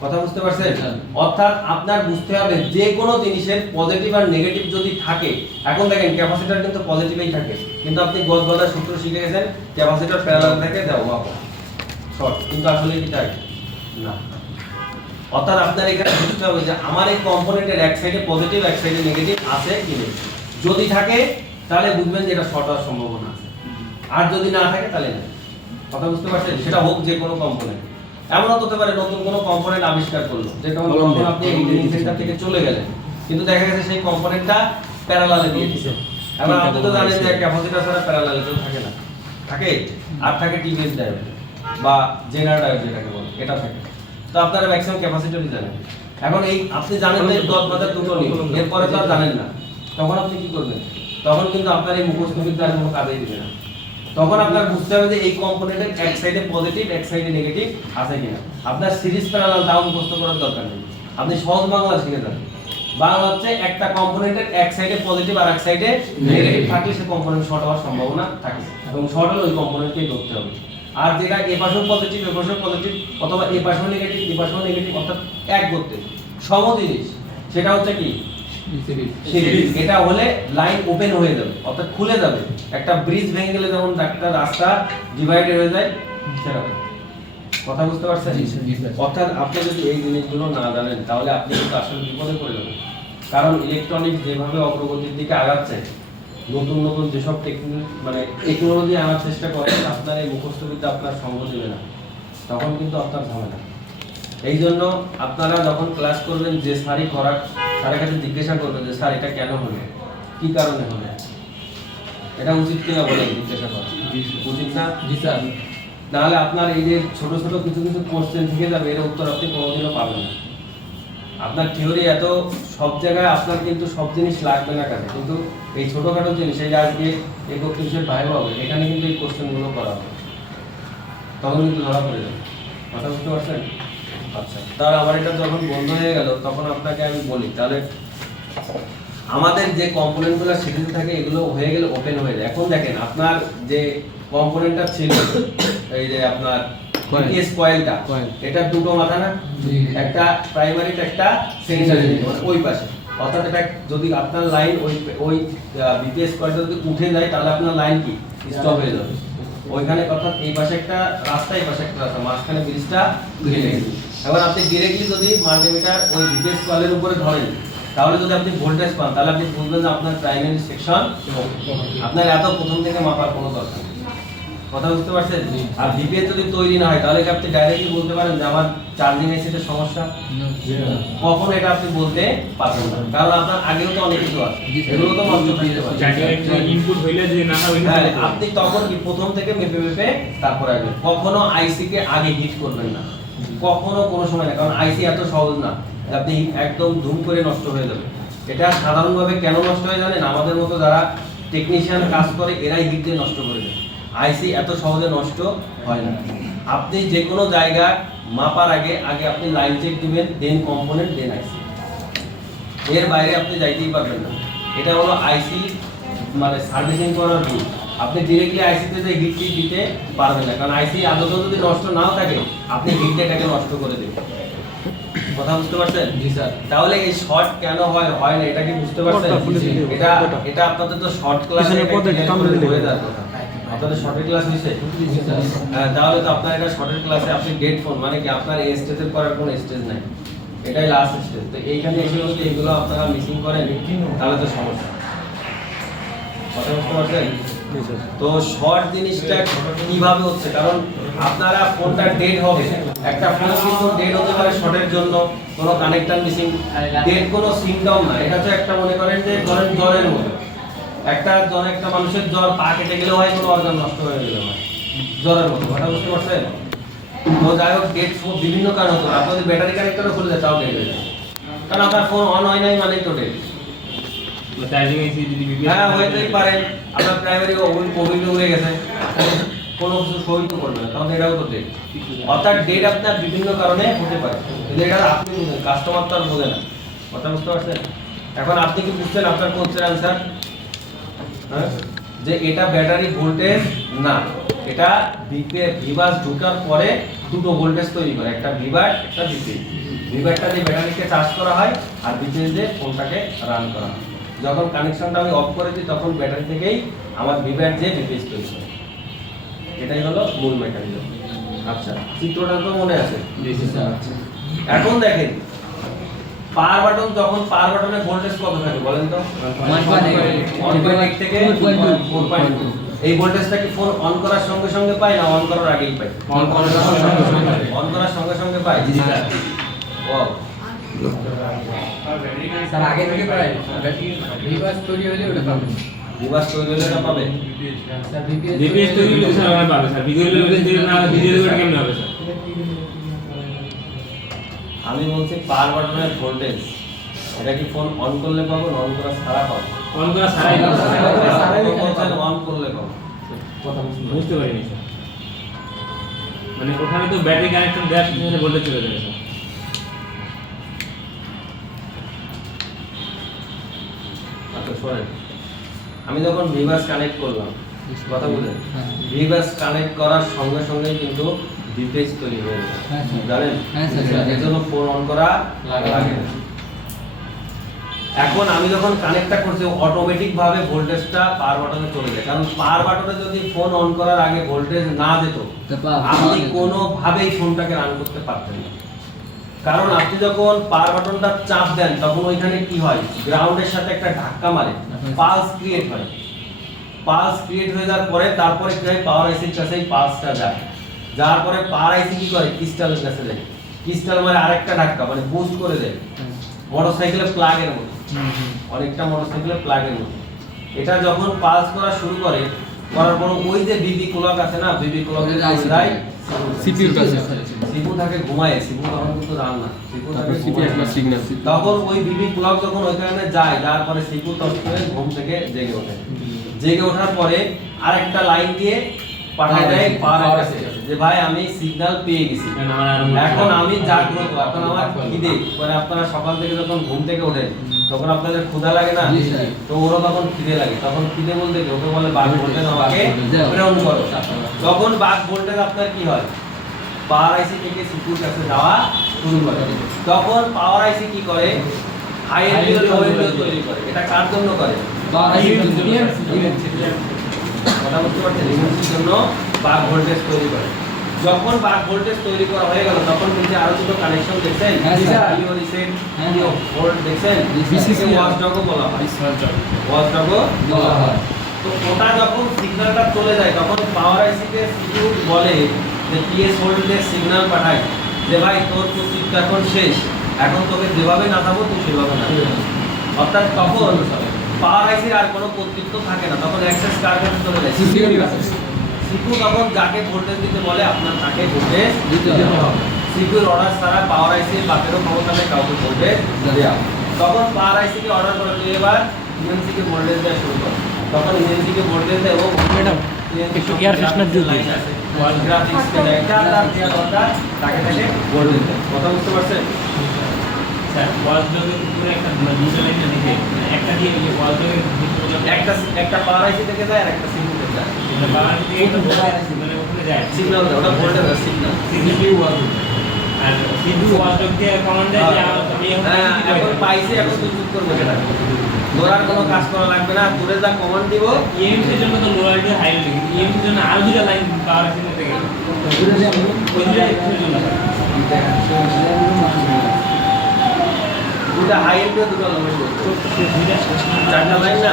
কথা বুঝতে পারছেন? অর্থাৎ আপনার বুঝতে হবে যে কোনো জিনিসের পজিটিভ আর নেগেটিভ যদি থাকে, এখন দেখেন ক্যাপাসিটর কিন্তু পজিটিভই থাকে, কিন্তু আপনি গজ-গজার সূত্র শিখে গেছেন ক্যাপাসিটর প্যারালাল থাকে দাও বাবা শর্ট, কিন্তু আসলে কি তাই না। অর্থাৎ আপনার এখানে বুঝতে হবে যে আমার এই কম্পোনেন্টের এক সাইডে পজিটিভ এক সাইডে নেগেটিভ আছে কি নেই, যদি থাকে তাহলে বুঝবেন যে এটা শর্ট হওয়ার সম্ভাবনা আছে, আর যদি না থাকে তাহলে না। কথা বুঝতে পারছেন? সেটা হোক যে কোনো কম্পোনেন্ট। এমনও হতে পারে নতুন কোনো কম্পোনেন্ট আবিষ্কার করলো, যেটা যখন আপনি ইঞ্জিনিয়ারিং সেন্টার থেকে চলে গেলেন, কিন্তু দেখা গেছে সেই কম্পোনেন্টটা প্যারালালে দিয়ে দিয়েছে। এবার আপনি তো জানেন যে ক্যাপাসিটর ছাড়া প্যারালালে তো থাকে না, থাকে আর থাকে টিভিএস ডায়োড বা জেনার ডায়োড যেটাকে বলে, এটা থাকে। তো আপনারা ম্যাক্সিমাম ক্যাপাসিটরই জানেন। এখন এই আপনি জানেন যে ডট বাজার দুটো নিয়ে, এরপরে তো আর জানেন না, তখন আপনি কি করবেন? তখন কিন্তু আপনার এই মুখস্থ বিদ্যার কোনো কাজেই দিবে না। তখন আপনার বুঝতে হবে যে এই কম্পোনেন্টের এক সাইডে পজিটিভ এক সাইডে নেগেটিভ আছে কিনা। আপনার সিরিজ প্যারালাল দাও মুখস্থ করার দরকার নেই, আপনি সহজ বাংলা শিখে যাবেন। বাংলা হচ্ছে একটা কম্পোনেন্টের এক সাইডে পজিটিভ আর এক সাইডে নেগেটিভ থাকলে সে কম্পোনেন্ট শর্ট হওয়ার সম্ভাবনা থাকে, এবং শর্ট হলে ওই কম্পোনেন্টকেই ধরতে হবে। আর যেটা এ পাশেও পজিটিভ এ পাশেও পজিটিভ অথবা এ পাশেও নেগেটিভ এ পাশেও নেগেটিভ, অর্থাৎ এক করতে সম জিনিস, সেটা হচ্ছে কি সিরিজ। এটা হলে লাইন ওপেন হয়ে যাবে, অর্থাৎ খুলে যাবে। একটা ব্রিজ ভেঙে গেলে যেমন একটা রাস্তা ডিভাইডেড হয়ে যায়, সেরকম। কথা বুঝতে পারছেন? অর্থাৎ আপনি যদি এই জিনিসগুলো না জানেন তাহলে আপনি কিন্তু আসলে বিপদে পড়ে যাবেন। কারণ ইলেকট্রনিক্স যেভাবে অগ্রগতির দিকে আগাচ্ছে, নতুন নতুন যেসব টেকনোলজি আনার চেষ্টা করে, আপনার এই মুখস্থবিদ্যা আপনার সঙ্গ দেবে না, তখন কিন্তু আপনার ঝামেলা। এই জন্য আপনারা যখন ক্লাস করবেন, যে স্যারই করার স্যারের কাছে জিজ্ঞাসা করবেন যে স্যার এটা কেন হলো, কি কারণে হলো, এটা উচিত কিনা বলেন জিজ্ঞাসা করা উচিত না? জি স্যার। নাহলে আপনার এই যে ছোট ছোট কিছু কিছু কোশ্চেন থেকে যাবে, এর উত্তর আপনি কোনোদিনও পাবেন না। আপনার থিওরি এত সব জায়গায় আপনার কিন্তু সব জিনিস লাগবে না কাজে, কিন্তু এই ছোটখাটো জিনিস, এই আজকে 31 ভাইবা হবে, এখানে কিন্তু এই কোশ্চেনগুলো করা হবে, তখন কিন্তু ধরা পড়ে যাবে। কথা বুঝতে পারছেন? আচ্ছা, তার আমার এটা যখন বন্ধ হয়ে গেল, তখন আপনাকে আমি বলি তাহলে আমাদের যে কম্পোনেন্টগুলো সিরিজে থাকে এগুলো হয়ে গেলে ওপেন হয়ে যায়। এখন দেখেন আপনার যে কম্পোনেন্টটা ছিল, এই যে আপনার বিপিএস কয়েলটা, এটা দুটো মাথা না, একটা প্রাইমারি একটা সেকেন্ডারি, মানে ওই পাশে। অর্থাৎ এটা যদি আপনার লাইন ওই বিপিএস কয়েলটা যদি উঠে যায়, তাহলে আপনার লাইন কি স্টপ হয়ে যাবে ওইখানে। অর্থাৎ এই পাশে একটা রাস্তা, এই পাশে একটা রাস্তা, মাঝখানে ব্রিজটা ভেঙে গেছে। এবার আপনি ডিরেক্টলি যদি মাল্টিমিটার ওই বিপিএস কয়েলের উপরে ধরেন, তাহলে যদি আপনি ভোল্টেজ পান, তাহলে আপনি বুঝবেন যে আপনার প্রাইমারি সেকশন, আপনার এত প্রথম থেকে মাপার কোনো দরকার নেই। কথা বুঝতে পারছেন? আর বিপিএস যদি তৈরি না হয়, তাহলে কি আপনি ডাইরেক্টলি বলতে পারেন যে আমার চার্জিং এসিডের সমস্যা? কখন এটা আপনি বলতে পারবেন না, কারণ আপনার আগেও তো অনেক কিছু আছে, এগুলো তো নষ্ট থাকতে পারে। ইনপুট হইলে যে না হয়, আপনি তখন কি প্রথম থেকে মেপে মেপে তারপর আসবেন। কখনো আইসি কে আগে হিট করবেন না, কখনো কোনো সময় না, কারণ আইসি এত সহজ না আপনি একদম ধুম করে নষ্ট হয়ে যাবে। এটা সাধারণভাবে কেন নষ্ট হয়ে জানেন? আমাদের মতো যারা টেকনিশিয়ান কাজ করে এরাই হিট দিয়ে নষ্ট করে দেয়, আইসি এত সহজে নষ্ট হয় না। আপনি যে কোনো জায়গা মাপার আগে আগে আপনি লাইন চেক দিবেন, দেন কম্পোনেন্ট, দেন আইসি, এর বাইরে আপনি যাইতেই পারবেন না। এটা হলো আইসি মানে সার্ভিসিং করার রুল। আপনি ডিরেক্টলি আইসিতে যে হিট দিতে পারবেন না, কারণ আইসি আদতে যদি নষ্ট নাও থাকে, আপনি হিট এটাকে নষ্ট করে দেবেন। কথা বুঝতে পারছেন? জি স্যার। তাহলে এই শর্ট কেন হয় না, এটা কি বুঝতে পারছেন? এটা আপনাদের তো শর্ট ক্লাসে হয়ে যাবে। আপনাদের শর্টের ক্লাস হইছে? তাহলে তো আপনার এটা শর্টের ক্লাসে আপনি ডেড ফোন, মানে কি আপনার এই স্টেজের করার কোনো স্টেজ নাই, এটাই লাস্ট স্টেজ। তো এইখানে এসে যদি এগুলো আপনারা মিসিং করেন, তাহলে তো সমস্যা। কথা বুঝতে পারছেন? তো শর্ট জিনিসটা কিভাবে হচ্ছে, কারণ আপনারা ফোনটা ডেড হবে, একটা ফোন কিন্তু ডেড হতে পারে শর্টের জন্য, কোনো কানেক্টর মিসিং, ডেড কোনো সিমটম না। এটা তো একটা মনে করেন যে ধরেন জ্বরের মতো, একটা মানুষের জ্বর, পা কেটে গেলেও হয়, কোনো অর্গান নষ্ট হয়ে গেলে হয়, জ্বরের মতো। কথা বুঝতে পারছেন? তো যাই হোক, ডেড বিভিন্ন কারণ হতো, আপনার যদি ব্যাটারি কানেক্টরও খুলে যায় তাও ডেড হয়ে যায়, কারণ আপনার ফোন অন হয় নাই মানে তো ডেড। হ্যাঁ, হইতেই পারে আপনার প্রাইমারি ওভেন উড়ে গেছে, কোনো কিছু সই তো করবে না, তখন এটাও তো ডেট। অর্থাৎ ডেট আপনার বিভিন্ন কারণে হতে পারে, কিন্তু এটা আপনি বুঝেন, কাস্টমার তো আর বোঝে না। কথা বুঝতে পারছেন? এখন আপনি কি বুঝছেন আপনার কোশ্চেন আনসার? হ্যাঁ, যে এটা ব্যাটারি ভোল্টেজ না, এটা ভিবাস ঢোকার পরে দুটো ভোল্টেজ তৈরি করে, একটা ভিবার একটা ভিপি। ভিবারটা দিয়ে ব্যাটারিকে চার্জ করা হয় আর ভিপি দিয়ে ফোনটাকে রান করা হয়। যখন কানেকশনটা আমি অফ করে দিই তখন ব্যাটারি থেকেই আমার ভিবার দিয়ে ভিপি তৈরি করে। এটাই হলো মূল মেকানিজম। আচ্ছা, চিত্রটা তো মনে আছে? এখন দেখেন পাওয়ার বাটন, যখন পাওয়ার বাটনে ভোল্টেজ কত থাকে বলেন তো? 1.8 থেকে 4.2। এই ভোল্টেজটা কি ফোন অন করার সঙ্গে সঙ্গে পাই না অন করার আগেই পাই? অন করার সঙ্গে সঙ্গে পাই। জি স্যার। ওয়াও, স্যার আগে থেকে পাই। রিভার্স তৈরি হলে ওটা পাবেন। রিভার্স তৈরি হলে এটা পাবে। স্যার ডিপিএস তৈরি হলে স্যার আমরা পাবে স্যার। ভিডিও লেভেলে না ভিডিও লেভেলে কেমন হবে স্যার? আমি বলছি পাওয়ার বাটনের ভোল্টেজ এটা কি ফোন অন করলে পাবো না অন করা ছাড়া পাবো? অন করা ছাড়াই পাবে স্যার। অন করলে পাবো। কথা বুঝতে পারিনি স্যার। মানে ওখানে তো ব্যাটারি কানেকশন দেওয়ার সাথে সাথে ভোল্টেজ চলে যাবে স্যার। আচ্ছা শোনেন, আমি যখন ভিভাস কানেক্ট করলাম, কথা বলেন, ভিভাস কানেক্ট করার সঙ্গে সঙ্গে কিন্তু ভিপেজ তৈরি হয়ে যায়। হ্যাঁ স্যার। জানেন? হ্যাঁ স্যার। এর জন্য ফোন অন করা লাগে না। এখন আমি যখন কানেক্টটা করছি অটোমেটিক ভাবে ভোল্টেজটা পাওয়ার বাটনে চলে যায়, কারণ পাওয়ার বাটনে যদি ফোন অন করার আগে ভোল্টেজ না যেত আপনি কোনোভাবেই ফোনটাকে রান করতে পারতেন না। কারণ আপনি যখন পাওয়ার বাটনটা চাপ দেন তখন ওইখানে কি হয়, গ্রাউন্ডের সাথে একটা ধাক্কা মারে, পালস ক্রিয়েট হয়। পালস ক্রিয়েট হয়ে যাওয়ার পরে তারপরে কি হয়, পাওয়ার আইসির কাছে এই পালসটা যায়, যাওয়ার পরে পাওয়ার আইসি কি করে, ক্রিস্টালের কাছে যায়। ক্রিস্টাল মানে আরেকটা ধাক্কা, মানে বুস্ট করে দেয়, মোটরসাইকেলের প্লাগের মতো, অনেকটা মোটরসাইকেলের প্লাগের মতো। এটা যখন পালস করা শুরু করে, করার পর ওই যে বিবি ক্লক আছে না, বিবি ক্লক যায় সিপিইউর কাছে। সিপু থাকে ঘুমায়, সিপু তখন কিন্তু রান না, সিপু থাকে সিপি একটা সিগন্যাল। তখন ওই বিবি ক্লক যখন ওইখানে যায়, যাওয়ার পরে সিপু তখন ঘুম থেকে জেগে ওঠে। জেগে ওঠার পরে আরেকটা লাইন দিয়ে পাঠায় দেয় পাওয়ার কাছে যে ভাই আমি সিগন্যাল পেয়ে গেছি, এখন আমি জাগ্রত, এখন আমার খিদে। পরে আপনারা সকাল থেকে যখন ঘুম থেকে ওঠেন তখন আপনাদের ক্ষুধা লাগে না? তো ওরা তখন খিদে লাগে, তখন খিদে বলতে কি ওকে বলে বাঘ ভোল্টেজ আমাকে প্রেরণ করো। তখন বাঘ ভোল্টেজ আপনার কি হয়, পাওয়ার আইসি থেকে সিপিইউর কাছে যাওয়া শুরু করে। তখন পাওয়ার আইসি কি করে, হাই এলডিও লো এলডিও তৈরি করে। এটা কার জন্য করে? কথা বলতে পারছেন? ইউনিটের জন্য বাক ভোল্টেজ তৈরি করে। যখন বাক ভোল্টেজ তৈরি করা হয়ে গেল তখন নিচে আরো দুটো কানেকশন দেখছেন, ইও রিসেট, ইও ভোল্ট দেখছেন, বিসিসি ওয়াচডগও বলা হয়, ওয়াচডগও বলা হয়। তো ওটা যখন সিগন্যালটা চলে যায় তখন পাওয়ার আইসি কে সিপিইউ বলে যে পিএস ভোল্টেজ সিগন্যাল পাঠায় যে ভাই তোর কর্তৃত্ব এখন শেষ, এখন তোকে যেভাবে নাচাবো তুই সেভাবে নাচাবি। অর্থাৎ তখন পাওয়ার আইসির আর কোনো কর্তৃত্ব থাকে না, তখন অ্যাক্সেস কার কাছে চলে যায়, সিপিইউর কাছে। সিপিইউ তখন যাকে ভোল্টেজ দিতে বলে আপনার তাকে ভোল্টেজ দিতে হবে। সিপিইউর অর্ডার ছাড়া পাওয়ার আইসির বাপেরও ক্ষমতা নেই কাউকে ভোল্টেজ দেওয়া। তখন পাওয়ার আইসি কে অর্ডার করে তুই এবার ইএনসি কে ভোল্টেজ দেওয়া শুরু কর। তখন ইএনসি কে ভোল্টেজ দেয় এবং ম্যাডাম একটু এয়ার ফ্রেশনার জুস দিন, গ্রাফিক্স কে দেয়, যা তার দেওয়া দরকার তাকে তাকে ভোল্টেজ দেয়। কথা বুঝতে পারছেন? স্যার ওয়াচডগের উপরে একটা দুটো লাইন লিখে একটা দিয়ে এই ওয়াচডগের একটা পাওয়ার আইসি থেকে যায় আর একটা সিপিইউ থেকে যায়। এটা বানান দিয়ে মানে ওখানে যায় সিগন্যাল দেয়, ওটা ভোল্টেজ সিগন্যাল। সিপিইউ ওয়াচডগ আর সিপিইউ ওয়াচডগ দিয়ে কমান্ড দেয় যে আমি এখন পাইছি, এখন তুই চুপ করবে কেন? ধরার কোনো কাজ করা লাগবে না, তোরে যা কমান্ড দিব। ইএমসি এর জন্য তো লোয়ার দিয়ে হাই লাগে, ইএমসি এর জন্য আরো দুটো লাইন পাওয়ার আছে থেকে ওই দুটো এর জন্য দুটো হাই এন্ড দুটো লো এন্ড, চারটা লাইন না,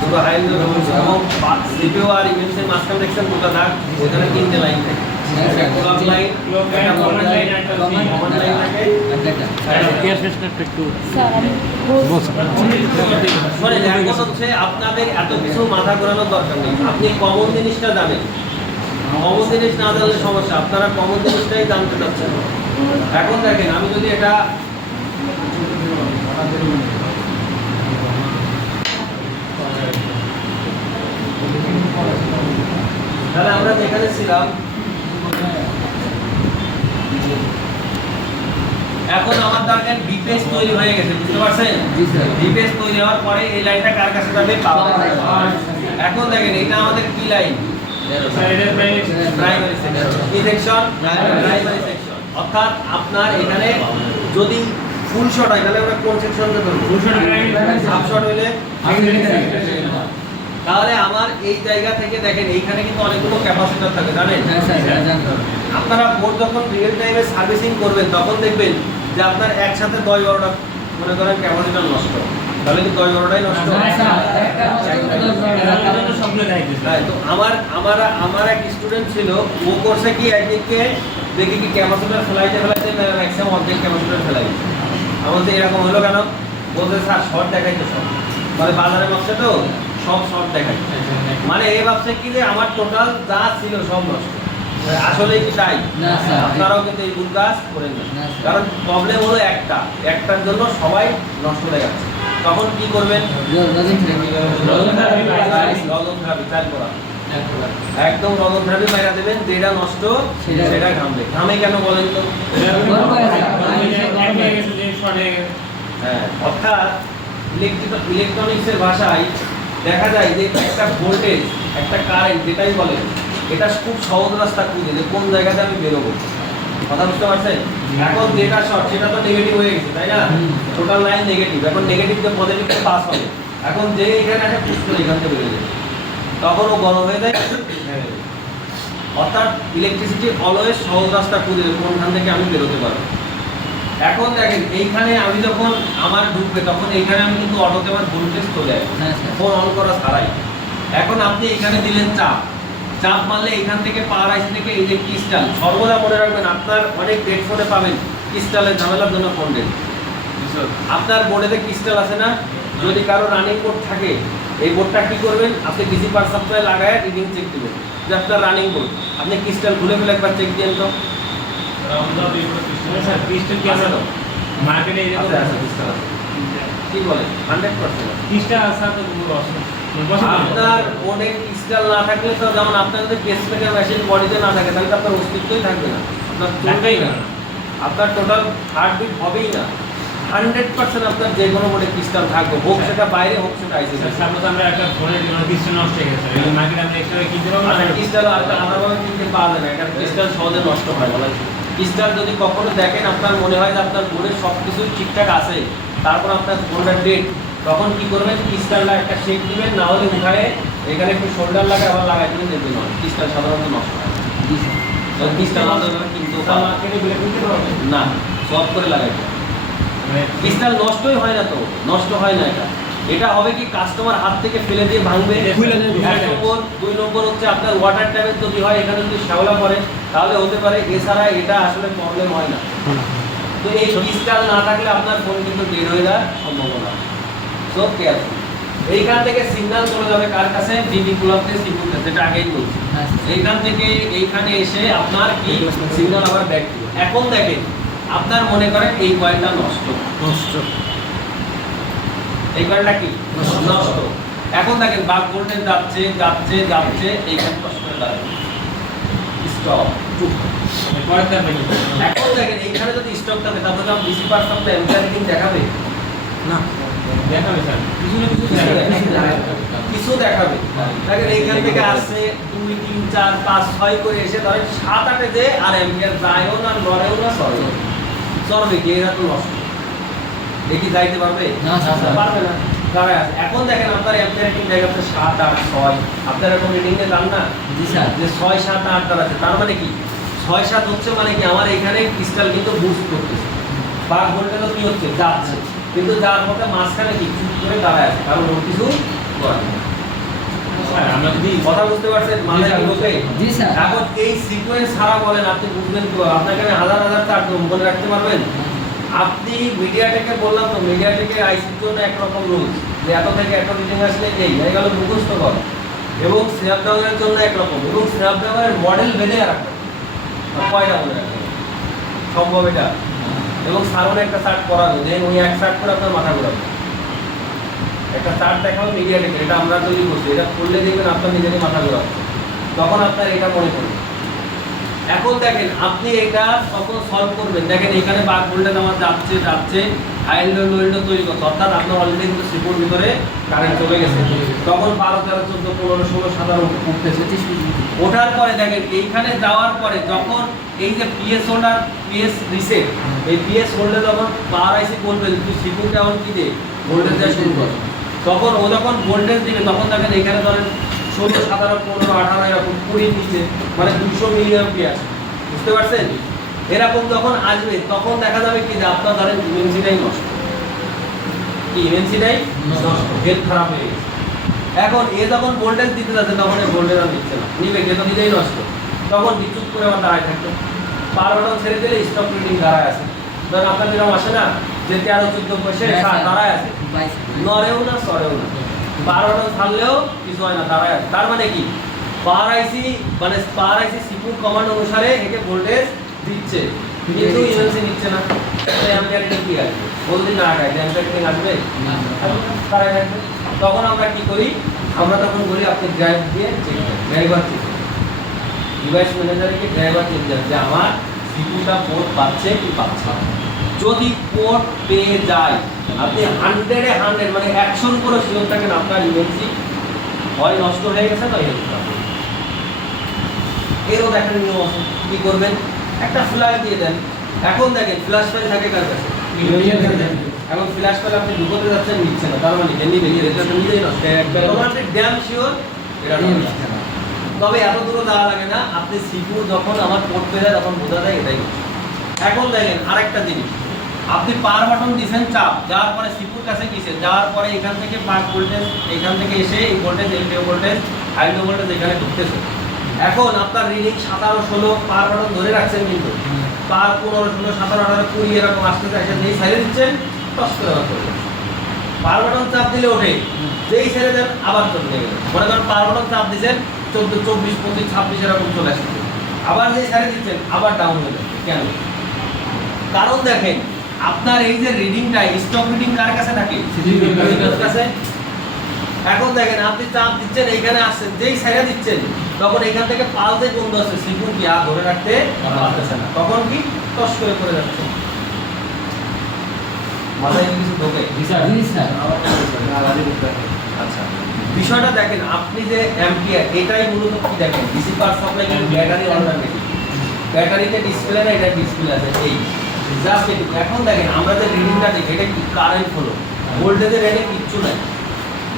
দুটো হাই এন্ড দুটো লো এন্ড। এবং সিপিইউ আর ইএমসি এর মাঝখানে দেখছেন দুটো দাগ, ওখানে তিনটে লাইন থাকে, ক্লক লাইন, একটা কমান্ড লাইন, একটা কমান্ড লাইন থাকে। মানে এখন হচ্ছে আপনাদের এত কিছু মাথা ঘোরানোর দরকার নেই, আপনি কমন জিনিসটা জানেন। কমন জিনিস না জানলে সমস্যা, আপনারা কমন জিনিসটাই জানতে চাচ্ছেন। এখন দেখেন আমি যদি এটা তাহলে আমরা যেখানে ছিলাম এখন আমার দরকার বিপেজ তৈরি হয়ে গেছে, বুঝতে পারছেন? বিপেজ তৈরি হওয়ার পরে এই লাইনটা কার কাছে যাবে? পাওয়ার। এখন দেখেন এটা আমাদের কি লাইন, স্যার এটা প্রাইমারি সেকশন কি সেকশন প্রাইমারি সেকশন অর্থাৎ আপনার এখানে যদি ফুল শট হয় তাহলে আমরা কোন সেকশনকে ধরব ফুল শট প্রাইমারি হাফ শট হইলে তাহলে আমার এই জায়গা থেকে দেখেন এইখানে কিন্তু অনেকগুলো ক্যাপাসিটর থাকে জানেন আপনারা বোর্ড যখন রিয়েল টাইমে সার্ভিসিং করবেন তখন দেখবেন যে আপনার একসাথে 10-12টা মনে করেন ক্যাপাসিটর নষ্ট তাহলে কি 10-12টাই নষ্ট স্বপ্ন দেখাইতেছে হ্যাঁ তো আমার এক স্টুডেন্ট ছিল ও করছে কি একদিনকে দেখি কি ক্যাপাসিটর ফেলাইতে ম্যাক্সিমাম অর্ধেক ক্যাপাসিটর ফেলাই আমাদের এরকম হলো কেন বলতে স্যার শর্ট দেখাইতে সব মানে বাজারে ব্যবসা তো সব শর্ট দেখাই মানে এই ব্যবসা কি যে আমার টোটাল যা ছিল সব নষ্ট আসলে কি তাই না স্যার। আপনারাও কিন্তু এই ভুল কাজ করেন না না স্যার। কারণ প্রবলেম হলো একটার জন্য সবাই নষ্ট হয়ে যাচ্ছে তখন কি করবেন রজন খাবি চাল করা একদম রজন খাবি মাইরা দেবেন যেটা নষ্ট সেটা ঘামবে ঘামে কেন বলেন তো হ্যাঁ অর্থাৎ ইলেকট্রনিক্সের ভাষায় দেখা যায় যে একটা ভোল্টেজ একটা কারেন্ট যেটাই বলেন এটা খুব সহজ রাস্তা খুঁজে যে কোন জায়গাতে আমি বেরোবো কথা বুঝতে পারছেন এখন যেটা শর্ট সেটা তো নেগেটিভ হয়ে গেছে তাই না টোটাল লাইন নেগেটিভ এখন নেগেটিভ থেকে পজিটিভ পাস হবে এখন যে এখানে আসে পুশ করে এখান থেকে বেরিয়ে যাবে তখন ও গরম হয়ে যায় অর্থাৎ ইলেকট্রিসিটি অলওয়েজ সহজ রাস্তা খুঁজে কোনখান থেকে আমি বেরোতে পারবো এখন দেখেন এইখানে আমি যখন আমার ঢুকবে তখন এইখানে আমি কিন্তু অটোতে আমার ভোল্টেজ চলে আসবে ফোন অন করা ছাড়াই এখন আপনি এখানে দিলেন চাপ মারলে এখান থেকে পাওয়ার আইসি থেকে এই যে ক্রিস্টাল সর্বদা মনে রাখবেন আপনার অনেক হেডফোনে পাবেন ক্রিস্টালের ঝামেলার জন্য ফোন দেন আপনার বোর্ডেতে ক্রিস্টাল আছে না যদি কারো রানিং বোর্ড থাকে এই বোর্ডটা কি করবেন আপনি ডিসি পাওয়ার সাপ্লাই লাগায় রিডিং চেক দিবেন যে আপনার রানিং বোর্ড আপনি ক্রিস্টাল খুলে ফেলে একবার চেক দিন তো স্যার পিস্টল কি আছে মার্কেটে এরকম আছে ক্রিস্টাল আছে কি বলে 100% পিস্টল আছে তো পুরো আপনার বোর্ডে ক্রিস্টাল না থাকলে তো যেমন আপনার যদি পেসমেকার মেশিন বডিতে না থাকে তাহলে তো আপনার অস্তিত্বই থাকবে না আপনার চলবেই না আপনার টোটাল হার্টবিট হবেই না 100% আপনার যে কোনো বোর্ডে ক্রিস্টাল থাকবে হোক সেটা বাইরে হোক সেটা আইসি সাপোজ আমরা একটা ফোনের জন্য পিস্টল নষ্ট হয়ে গেছে এই মার্কেটে আমরা এক্সট্রা কিনতে পারবো না ক্রিস্টাল আলাদাভাবে কিনতে পাওয়া যায় না এটা ক্রিস্টাল সহজে নষ্ট হয় বলা ক্রিস্টাল যদি কখনো দেখেন আপনার মনে হয় যে আপনার বোর্ডের সব কিছুই ঠিকঠাক আছে তারপর আপনার ফোনটা ডেট তখন কি করবেন ক্রিস্টালটা একটা শেক দিবেন না হলে উঠায়ে এখানে একটু শোল্ডার লাগে আবার লাগাই দিবেন দেখবেন না ক্রিস্টাল সাধারণত নষ্ট হয় তো ক্রিস্টাল আলাদাভাবে কিন্তু মার্কেটে বলে কিনতে পারবো না সব করে লাগাই ক্রিস্টাল নষ্টই হয় না তো নষ্ট হয় না এটা হবে কি কাস্টমার হাত থেকে ফেলে দিয়ে ভাঙবে এক নম্বর 2 নম্বর হচ্ছে আপনার ওয়াটার ট্যাপের যদি হয় এখানে যদি শ্যাওলা পড়ে তাহলে হতে পারে এছাড়া এটা আসলে প্রবলেম হয় না তো এই ক্রিস্টাল না থাকলে আপনার ফোন কিন্তু ডেড হয়ে যাওয়ার সম্ভাবনা সব কেয়ারফুল এইখান থেকে সিগন্যাল চলে যাবে কার কাছে ডিবি কুলাতে সিগন্যাল যেটা আগেই বলছি এইখান থেকে এইখানে এসে আপনার কি সিগন্যাল আবার ব্যাক দিবে এখন দেখেন আপনার মনে করেন এই কয়েলটা নষ্ট এই কয়েলটা কি নষ্ট এখন দেখেন বাক ভোল্টেজ যাচ্ছে এইখানে কষ্ট করে দাঁড়াবে স্টপ পরেরটা পাই এখন দেখেন এইখানে যদি স্টপ থাকে তাহলে আপনি DC power supply MPR reading দেখাবে না দেখাবে স্যার কিছু দেখাবে দেখেন এইখান থেকে আসছে 2 3 4 5 6 করে এসে ধরেন 7 8 এ যে আর এমপিআর যায়ও না লড়েও না চলবে কি এরা তো নষ্ট দেখি যাইতে পারবে না স্যার পারবে না দাঁড়ায় আছে এখন দেখেন আপনার এমপিআর রিডিং দেখাচ্ছে 7 8 6 আপনারা এরকম রিডিং এ যান না জি স্যার যে 6 7 8 দাঁড়াচ্ছে তার মানে কি 6 7 হচ্ছে মানে কি আমার এখানে ক্রিস্টাল কিন্তু বুস্ট করতেছে বাক ভোল্টেজও কি হচ্ছে যাচ্ছে কিন্তু যার মধ্যে মাঝখানে কি চুপ করে দাঁড়ায় আছে কারণ ওর কিছু করার নেই। স্যার আমরা যদি কথা বুঝতে পারছেন মানে কি বলতে জি স্যার এখন এই সিকোয়েন্স ছাড়া বলেন আপনি বুঝবেন কি আপনার এখানে হাজার হাজার তার মনে রাখতে পারবেন আপনি মিডিয়াটেকে বললাম তো মিডিয়াটেকের আইসির জন্য একরকম রুলস যে এত থেকে এত রিডিং আসলে এই হয়ে গেল মুখস্থ কর এবং স্ন্যাপড্রাগনের জন্য একরকম এবং স্ন্যাপড্রাগনের মডেল বেঁধে রাখতে কয়টা মনে রাখতে সম্ভব এটা এবং সারনে একটা শার্ট করানো দেন ওই এক শার্ট করে আপনার মাথা ঘোরাবে একটা শার্ট দেখাও মিডিয়াটেকের এটা আমরা তৈরি করছি এটা করলে দেখবেন আপনার নিজেরই মাথা ঘোরাবে তখন আপনার এটা মনে পড়বে এখন দেখেন আপনি এটা তখন সলভ করবেন দেখেন এখানে বাক ভোল্টেজ আমার যাচ্ছে হাই লোড তৈরি করছে, অর্থাৎ আপনার অলরেডি কিন্তু সিপুর ভিতরে কারেন্ট চলে গেছে, তখন 12, 13, 14, 15, 16, 17 উঠতেছে। ওঠার পরে দেখেন এইখানে যাওয়ার পরে যখন এই যে পিএস হোল্ডার, পিএস রিসেট, এই পিএস হোল্ডে যখন পাওয়ার আইসি বলবে তুই সিপুকে এখন কি দে ভোল্টেজ দেওয়া শুরু কর, তখন ও যখন ভোল্টেজ দিবে তখন দেখেন এখানে ধরেন 16, 17, 15, 18 এরকম 20 নিচে, মানে 200 মিলি অ্যাম্পিয়ার, বুঝতে পারছেন? এরকম যখন আসবে তখন দেখা যাবে কি যে আপনার ধরেন ইমেন্সিটাই নষ্ট, কি ইমেন্সিটাই নষ্ট, হেলথ খারাপ হয়ে গেছে। এখন এ যখন ভোল্টেজ দিতে যাচ্ছে তখন এই ভোল্টেজ আর দিচ্ছে না, নিবে যেটা নিজেই নষ্ট, তখন বিদ্যুৎ করে আমার দাঁড়ায় থাকতো। পাওয়ার বাটন ছেড়ে দিলে স্টপ রিডিং দাঁড়ায় আছে, ধরেন আপনার যেরকম আসে না যে 13, 14 বসে দাঁড়ায় আছে, নড়েও না সরেও না, পাওয়ার বাটন ছাড়লেও কিছু হয় না, দাঁড়ায় আছে। তার মানে কি পাওয়ার আইসি, মানে পাওয়ার আইসি সিপিউ কমান্ড অনুসারে একে ভোল্টেজ দিচ্ছে, কিন্তু ইমেন্সি নিচ্ছে না। তাহলে অ্যাম্পিয়ার রিডিং কি আসবে? বলদিন না আগায় অ্যাম্পিয়ার রিডিং আসবে না, দাঁড়ায় থাকবে। তখন আমরা কি করি, আমরা তখন বলি আপনি ড্রাইভ দিয়ে চেক করেন, ড্রাইভার চেক, ডিভাইস ম্যানেজারকে ড্রাইভার চেক দেন যে আমার সিপিউটা পোর্ট পাচ্ছে কি পাচ্ছে না। যদি পোর্ট পেয়ে যায় আপনি 100-এ 100, মানে 100 করে শিওর থাকেন আপনার ইমেন্সি হয় নষ্ট হয়ে গেছে না হেল্প পাবে। এরও দেখেন নিয়ম আছে, কি করবেন, একটা ফ্ল্যাশ দিয়ে দেন। এখন দেখেন ফ্ল্যাশ ফাইল থাকে কার কাছে, এখন ফ্ল্যাশ ফাইল আপনি ঢুকতে যাচ্ছেন নিচ্ছে না, তার মানে এমনি বেরিয়ে এটা তো নিজেই নষ্ট, তোমার ড্যাম শিওর এটা নিচ্ছে না। তবে এত দূর যাওয়া লাগে না, আপনি সিপিইউ যখন আমার পোর্ট পেয়ে যায় তখন বোঝা যায় এটাই হচ্ছে। এখন দেখেন আরেকটা জিনিস, আপনি পাওয়ার বাটন দিয়েছেন চাপ, যাওয়ার পরে সিপিইউর কাছে গিয়েছে, যাওয়ার পরে এখান থেকে পাক ভোল্টেজ, এখান থেকে এসে এই voltage, LDO voltage, hydro voltage এখানে ঢুকতেছে। এখন আপনার রিডিং 17, 16 পাওয়ার বাটন ধরে রাখছেন, কিন্তু পাওয়ার 15, 16, 17, 18, 20 এরকম আসতেছে, এসে যেই সাইডে দিচ্ছেন টস করে অন করবে। পাওয়ার বাটন চাপ দিলে ওঠে, যেই ছেড়ে দেন আবার চলে যাবে। মনে করেন পাওয়ার বাটন চাপ দিয়েছেন 14, 24, 25, 26 এরকম চলে আসছে, আবার যেই ছেড়ে দিচ্ছেন আবার ডাউন হয়ে যাচ্ছে। কেন? কারণ দেখেন আপনার এই যে রিডিংটা, স্টপ রিডিং কার কাছে থাকে, সিপিইউর কাছে। এখন দেখেন আপনি চাপ দিচ্ছেন, এইখানে আসছেন, যেই ছেড়ে দিচ্ছেন তখন এখান থেকে পালসে বন্ধ আছে, সিপিইউ কি আর ধরে রাখতে পারতেছে না, তখন কি টস করে পড়ে যাচ্ছে। মাথায় কি কিছু ঢোকে? আচ্ছা, বিষয়টা দেখেন, আপনি যে অ্যাম্পিয়ার, এটাই মূলত কি দেখেন, ডিসি পাওয়ার সাপ্লাই কিন্তু ব্যাটারি অল্টারনেটিভ, ব্যাটারিতে ডিসপ্লে না, এটা ডিসপ্লে আছে, এই জাস্ট এটুকু। এখন দেখেন আমরা যে রিডিংটা দেখি এটা কি কারেন্ট হলো, ভোল্টেজের এখানে কিচ্ছু নাই,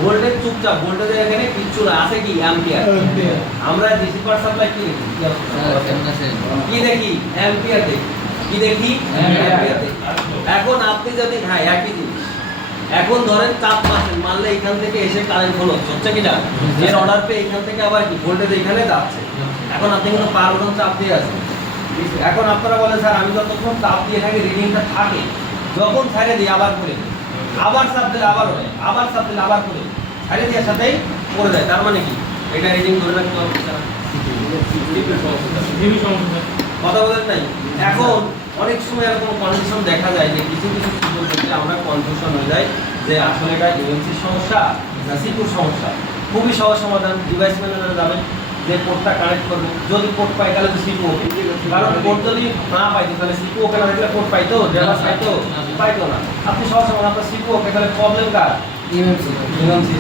ভোল্টেজ চুপচাপ, ভোল্টেজের এখানে কিচ্ছু নাই, আছে কি অ্যাম্পিয়ার। আমরা ডিসি পাওয়ার সাপ্লাই কি দেখি, কি দেখি অ্যাম্পিয়ার দেখি, কি দেখি অ্যাম্পিয়ার দেখি। এখন আপনি যদি, হ্যাঁ একই জিনিস, এখন ধরেন চাপ পাচ্ছেন, মানলে এখান থেকে এসে কারেন্ট হলো, হচ্ছে কিনা, এর অর্ডার পেয়ে এখান থেকে আবার কি ভোল্টেজ এখানে যাচ্ছে। এখন আপনি কিন্তু পাওয়ার বাটন চাপ দিয়ে আছেন, এখন আপনারা বলেন স্যার আমি যতক্ষণ চাপ দিয়ে থাকি রিডিংটা থাকে, যখন ছাড়ে দিই আবার করে, আবার চাপ দিলে আবার হয়, আবার চাপ দিলে আবার করে, ছাড়ে দেওয়ার সাথেই পড়ে যায়। তার মানে কি এটা রিডিং ধরে রাখতে হবে, কথা বলেন নাই। এখন অনেক সময় এরকম কন্ডিশন দেখা যায় যে কিছু কিছু সিপিইউর ক্ষেত্রে আমরা কনফিউশন হয়ে যায় যে আসলে এটা ইউএনসির সমস্যা না সিপিইউর সমস্যা। খুবই সহজ সমাধান, ডিভাইস ম্যানেজারে যাবেন, যে পোর্টটা কানেক্ট করবে, যদি পোর্ট পাই তাহলে তো সিপিইউ, কারণ পোর্ট যদি না পাইতো তাহলে সিপিইউ ওকে না থাকলে পোর্ট পাইতো, ড্রাইভার পাইতো না। আপনি সহজ সমাধান, আপনার সিপিইউ ওকে, তাহলে প্রবলেম কার, ইউএনসি।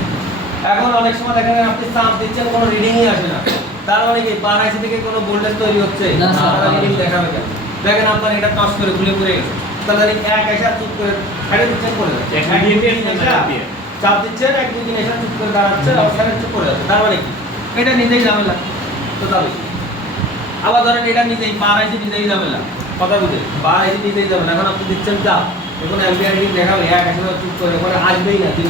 এখন অনেক সময় দেখেন আপনি চাপ দিচ্ছেন কোনো রিডিংই আসে না, তার মানে কি পাওয়ার আইসি থেকে কোনো ভোল্টেজ তৈরি হচ্ছে না, তারা রিডিং দেখাবে কেন? দেখেন আপনার এটা টস করে খুলে পড়ে গেছে, তাহলে এক এসা চুপ করে ছাড়ে দিচ্ছেন, পড়ে যাচ্ছে, চাপ দিচ্ছেন, 1, 2, 3 এসা চুপ করে দাঁড়াচ্ছে, আর ছাড়ে চুপ করে যাচ্ছে। তার মানে কি এটা নিজেই ঝামেলা, তো তবে আবার ধরেন এটা নিজেই পাওয়ার আইসি নিজেই ঝামেলা, কথা বুঝে পাওয়ার আইসি নিজেই ঝামেলা। এখন আপনি দিচ্ছেন চাপ, এখন অ্যাম্পিয়ার রিডিং দেখাবে, এক এসা চুপ করে, ওখানে আসবেই না, দিন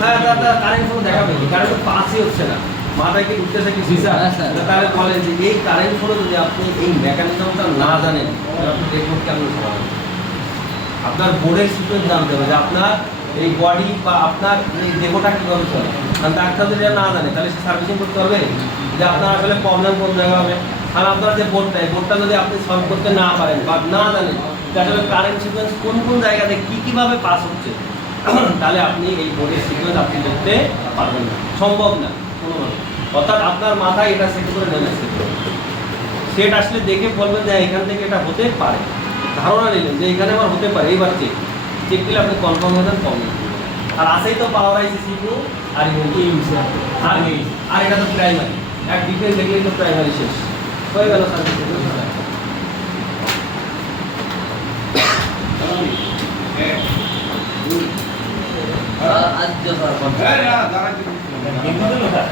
হ্যাঁ কারেন্ট ফ্লো দেখাবে, কারেন্ট পাসই হচ্ছে না, মাথায় কি ঢুকতেছে কি, তাহলে বলেন যে এই কারেন্ট ফ্লো যদি আপনি এই মেকানিজমটা না জানেন আপনি দেখুন কেমন সমাধান। আপনার বোর্ডের সিকোয়েন্স জানতে হবে যে আপনার এই বডি বা আপনার এই দেহটা কীভাবে চলে, কারণ ডাক্তার যদি না জানে তাহলে সে সার্ভিসিং করতে পারবে যে আপনার আসলে প্রবলেম কোন জায়গায় হবে। আর আপনার যে বোর্ডটা, এই বোর্ডটা যদি আপনি সলভ করতে না পারেন বা না জানেন যে আসলে কারেন্ট সিকোয়েন্স কোন কোন জায়গাতে কীভাবে পাস হচ্ছে, তাহলে আপনি এই বোর্ডের সিকোয়েন্স আপনি করতে পারবেন না, সম্ভব না কোনোভাবে। অর্থাৎ আপনার মাথায় এটা সেট করে নেন, সেট আসলে দেখে বলবেন যে এখান থেকে এটা হতে পারে, ধারণা নিলেন যে এখানে আমার হতে পারে, এইবার চেক দিলে আপনি কনফার্ম হয়ে যান কম। আর আছেই তো পাওয়ার আইসি সিপিইউ আর আর এটা তো প্রাইমারি, এক ডিটেইল দেখলেই তো প্রাইমারি শেষ হয়ে গেল স্যার। আজ যা স্যার দেখুন তো